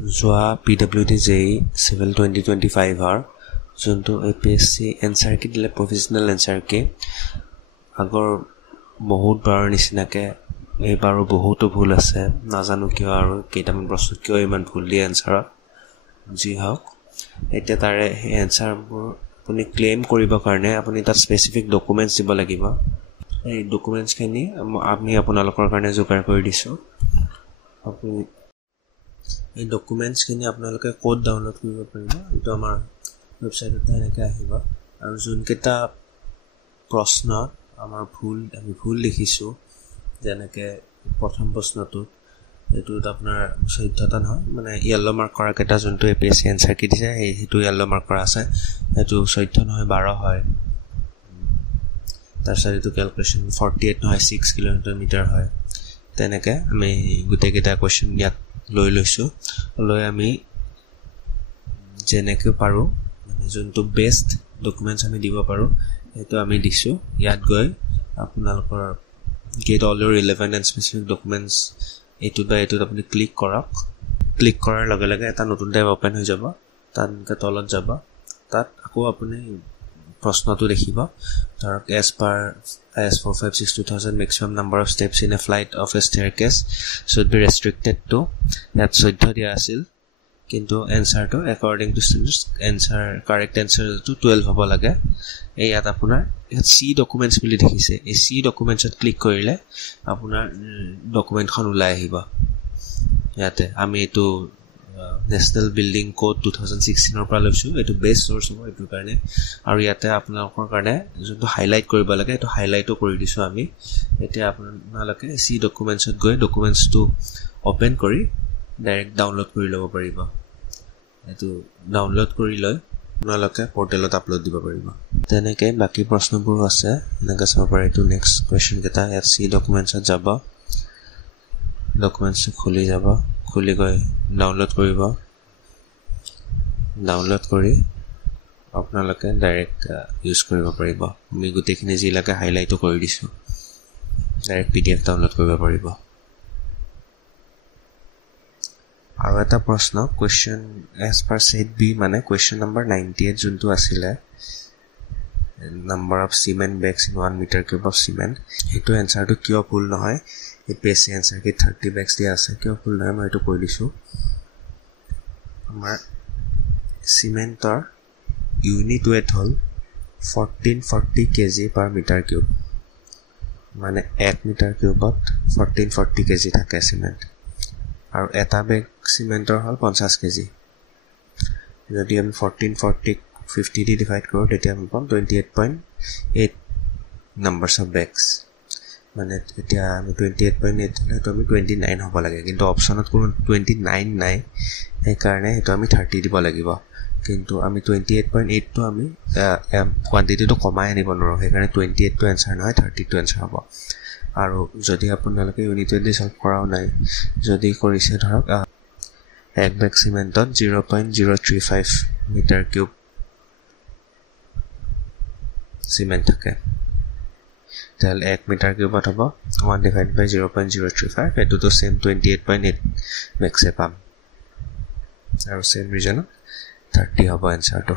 যোৱা PWD JEE Civil 2025 যোনটো APSC answer কি দিলে প্ৰফেচনেল এনচাৰ কি আগৰ বহুত বাৰৰ নিচিনাকে এইবাৰো বহুতো ভুল আছে নাজানো কিয় আৰু কেইটামান প্ৰশ্ন কিয় ইমান ভুল দিয়ে এনচাৰত যি হওক এতিয়া তাৰে সেই এনচাৰবোৰ আপুনি ক্লেইম কৰিবৰ কাৰণে আপুনি তাত স্পেচিফিক ডকুমেণ্টছ দিব লাগিব এই ডকুমেণ্টছখিনি আমি আপোনালোকৰ কাৰণে যোগাৰ কৰি দিছোঁ আপুনি এই ডকুমেণ্টছখিনি আপোনালোকে ক'ত ডাউনলোড কৰিব পাৰিব এইটো আমাৰ ৱেবছাইটতে এনেকৈ আহিব আৰু যোনকেইটা প্ৰশ্নত আমি ভুল লিখিছোঁ যেনেকৈ প্ৰথম প্ৰশ্নটোত এইটোত আপোনাৰ 14টা নহয় মানে য়েল্ল' মাৰ্ক কৰা কেইটা যোনটো APSC এনচাৰ কি দিছে সেইটো য়েল্ল' মাৰ্ক কৰা আছে সেইটো 14 নহয় 12 হয় তাৰপিছত এইটো কেলকুলেশ্যন 48 নহয় 6 কিলোমিটাৰ হয় তেনেকৈ আমি গোটেইকেইটা কুৱেশ্যন ইয়াত লৈ লৈছোঁ লৈ আমি যেনেকৈ পাৰোঁ মানে যোনটো বেষ্ট ডকুমেণ্টছ আমি দিব পাৰোঁ সেইটো আমি দিছোঁ ইয়াত গৈ আপোনালোকৰ get all your relevant and specific documents এইটোত বা এইটোত আপুনি ক্লিক কৰক ক্লিক কৰাৰ লগে লগে এটা নতুন টাইপ অ'পেন হৈ যাব তাত এনেকৈ তলত যাব তাত আকৌ আপুনি প্ৰশ্নটো দেখিব ধৰক IS 4562,000 maximum number of steps in a flight of a staircase should be restricted to ইয়াত 14 দিয়া আছিল কিন্তু এনচাৰটো একৰ্ডিং টু এনচাৰ কাৰেক্ট এনচাৰটো 12 হ'ব লাগে ইয়াত আপোনাৰ ইয়াত চি ডকুমেণ্টছ বুলি দেখিছে এই চি ডকুমেণ্টছত ক্লিক কৰিলে আপোনাৰ ডকুমেণ্টখন ওলাই আহিব ইয়াতে আমি এইটো নেশ্যনেল বিল্ডিং কোড 2016 পৰা লৈছোঁ এইটো বেষ্ট চ'ৰ্চ হ'ব এইটোৰ কাৰণে আৰু ইয়াতে আপোনালোকৰ কাৰণে যোনটো হাইলাইট কৰিব লাগে এইটো হাইলাইটো কৰি দিছোঁ আমি এতিয়া আপোনালোকে চি ডকুমেণ্টছত গৈ ডকুমেণ্টছটো অ'পেন কৰি ডাইৰেক্ট ডাউনলোড কৰি ল'ব পাৰিব এইটো ডাউনলোড কৰি লৈ আপোনালোকে পৰ্টেলত আপলোড দিব পাৰিব তেনেকৈ বাকী প্ৰশ্নবোৰো আছে এনেকৈ চাব পাৰে এইটো নেক্সট কুৱেশ্যনকেইটা ইয়াত চি ডকুমেণ্টছত যাব ডকুমেণ্টছটো খুলি যাব খুলি গৈ ডাউনলোড কৰিব ডাউনলোড কৰি আপোনালোকে ডাইৰেক্ট ইউজ কৰিব পাৰিব আমি গোটেইখিনি যি লাগে হাইলাইটো কৰি দিছোঁ ডাইৰেক্ট PDF ডাউনলোড কৰিব পাৰিব আৰু এটা প্ৰশ্ন question as per set B মানে কুৱেশ্যন নম্বৰ 98 যোনটো আছিলে number of cement bags in 1 metre cube of cement সেইটো এনচাৰটো কিয় ভুল নহয় APSC এনচাৰ কি 30 বেগছ দিয়া আছে কিয় ভুল নহয় মই এইটো কৈ দিছোঁ আমাৰ চিমেণ্টৰ ইউনিট ৱেট হ'ল 1440 kg পাৰ মিটাৰ কিউব মানে 1 মিটাৰ কিউবত 1440 kg থাকে চিমেণ্ট আৰু এটা বেগ চিমেণ্টৰ হ'ল 50 kg যদি আমি 1440 50 দি ডিভাইড কৰোঁ তেতিয়া আমি পাম 28.8 নাম্বাৰছ অফ বেগছ মানে এতিয়া আমি 28.8 সেইটো আমি 29 হ'ব লাগে কিন্তু অপশ্যনত কোনো 29 নাই সেইকাৰণে সেইটো আমি 30 দিব লাগিব কিন্তু আমি 28.8টো আমি কোৱান্টিটিটো কমাই আনিব নোৱাৰোঁ সেইকাৰণে 28টো এনচাৰ নহয় 30টো এনচাৰ হ'ব আৰু যদি আপোনালোকে ইউনিট ৱেট দি চল্ভ কৰাও নাই যদি কৰিছে ধৰক এক বেগ চিমেণ্টত 0.035 মিটাৰ কিউব চিমেণ্ট থাকে তেতিয়াহ'লে 1 মিটাৰ কিউবত হ'ব 1/0.035 এইটোতো ছেম 28.8 মেক্সে পাম আৰু ছেম ৰিজনত 30 হ'ব এনচাৰটো